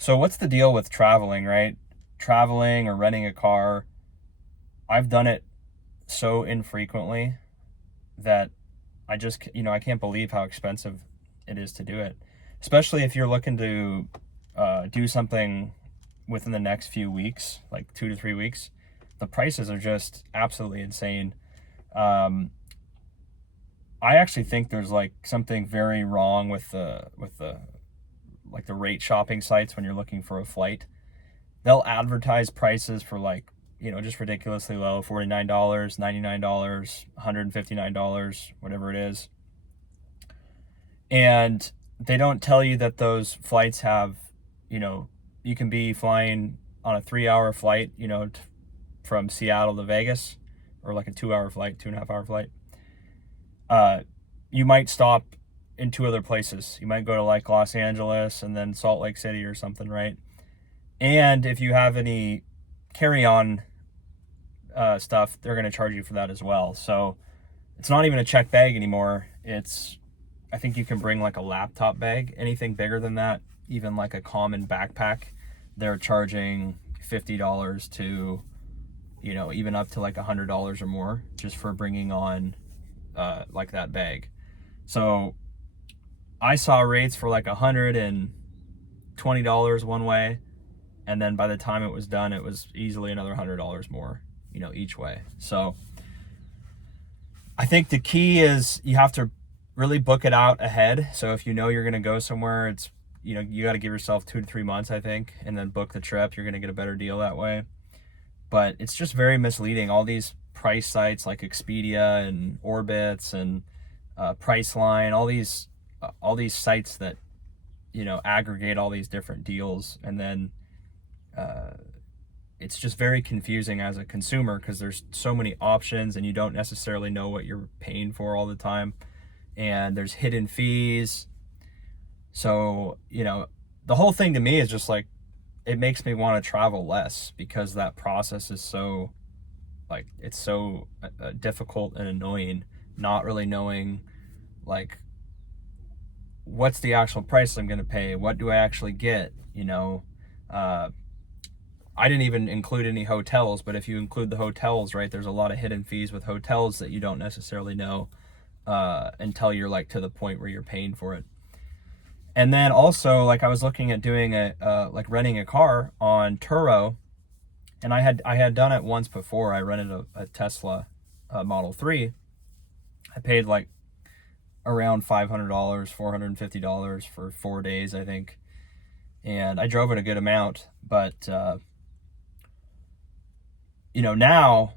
So what's the deal with traveling, right? Traveling or renting a car. I've done it so infrequently that I can't believe how expensive it is to do it. Especially if you're looking to do something within the next few weeks, like 2 to 3 weeks. The prices are just absolutely insane. Um, I actually think there's like something very wrong with the rate shopping sites when you're looking for a flight. They'll advertise prices for like, just ridiculously low, $49, $99, $159, whatever it is. And they don't tell you that those flights have, you know, you can be flying on a 3 hour flight, from Seattle to Vegas, or like a 2 hour flight, 2.5 hour flight. Uh, you might stop in two other places. You might go to like Los Angeles and then Salt Lake City or something, right? And if you have any carry-on stuff, they're going to charge you for that as well. So it's not even a check bag anymore. I think you can bring like a laptop bag. Anything bigger than that, even like a common backpack, they're charging $50 to, even up to like $100 or more just for bringing on like that bag. So I saw rates for like $120 one way, and then by the time it was done, it was easily another $100 more, each way. So I think the key is you have to really book it out ahead. So if you know you're going to go somewhere, you got to give yourself 2 to 3 months, I think, and then book the trip. You're going to get a better deal that way. But it's just very misleading. All these price sites like Expedia and Orbitz and Priceline, all these sites that aggregate all these different deals, and then uh, it's just very confusing as a consumer because there's so many options and you don't necessarily know what you're paying for all the time, and there's hidden fees. So the whole thing to me is just like, it makes me want to travel less because that process is so, like, it's so difficult and annoying, not really knowing like what's the actual price I'm going to pay, what do I actually get. uh, I didn't even include any hotels, but if you include the hotels, right, there's a lot of hidden fees with hotels that you don't necessarily know until you're like to the point where you're paying for it. And then also, like, I was looking at doing like renting a car on Turo, and I had done it once before. I rented a Tesla Model 3. I paid like around $500, $450 for 4 days, I think, and I drove it a good amount. But now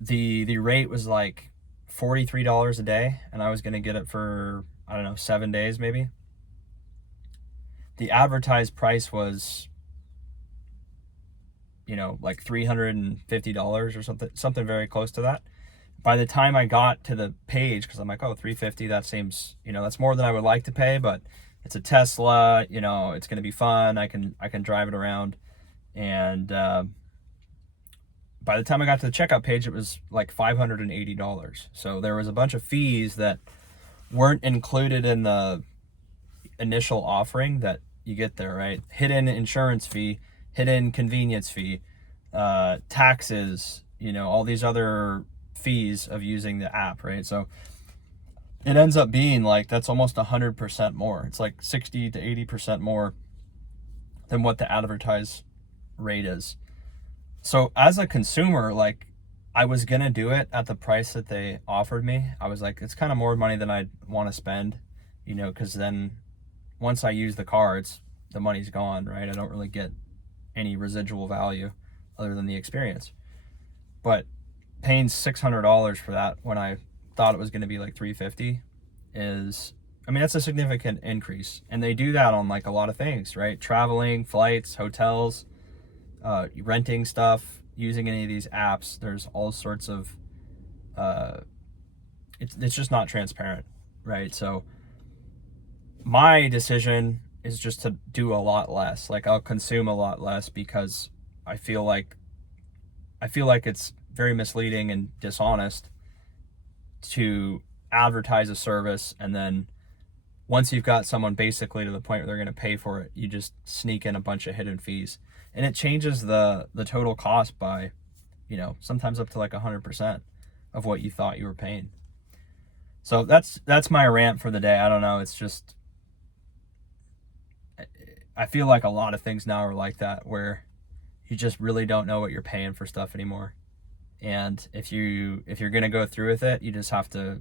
the rate was like $43 a day, and I was going to get it for, I don't know, 7 days maybe. The advertised price was, like $350 or something very close to that. By the time I got to the page, because I'm like, oh, 350, that seems, that's more than I would like to pay, but it's a Tesla, it's going to be fun. I can drive it around. And by the time I got to the checkout page, it was like $580. So there was a bunch of fees that weren't included in the initial offering that you get there, right? Hidden insurance fee, hidden convenience fee, taxes, all these other fees of using the app, right? So it ends up being like, that's almost 100% more. It's like 60 to 80% more than what the advertised rate is. So as a consumer, like, I was gonna do it at the price that they offered me. I was like, it's kind of more money than I'd want to spend, because then once I use the car, the money's gone, right? I don't really get any residual value other than the experience. But paying $600 for that when I thought it was going to be like $350 is, I mean, that's a significant increase. And they do that on like a lot of things, right? Traveling, flights, hotels, renting stuff, using any of these apps. There's all sorts of it's just not transparent, right? So my decision is just to do a lot less. Like, I'll consume a lot less because I feel like it's very misleading and dishonest to advertise a service and then once you've got someone basically to the point where they're going to pay for it, you just sneak in a bunch of hidden fees, and it changes the total cost by, you know, sometimes up to like 100% of what you thought you were paying. So that's my rant for the day. I don't know. It's just, I feel like a lot of things now are like that, where you just really don't know what you're paying for stuff anymore. And if you're going to go through with it, you just have to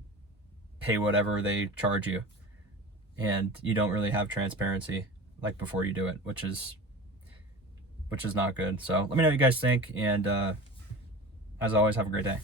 pay whatever they charge you. And you don't really have transparency like before you do it, which is not good. So let me know what you guys think. And as always, have a great day.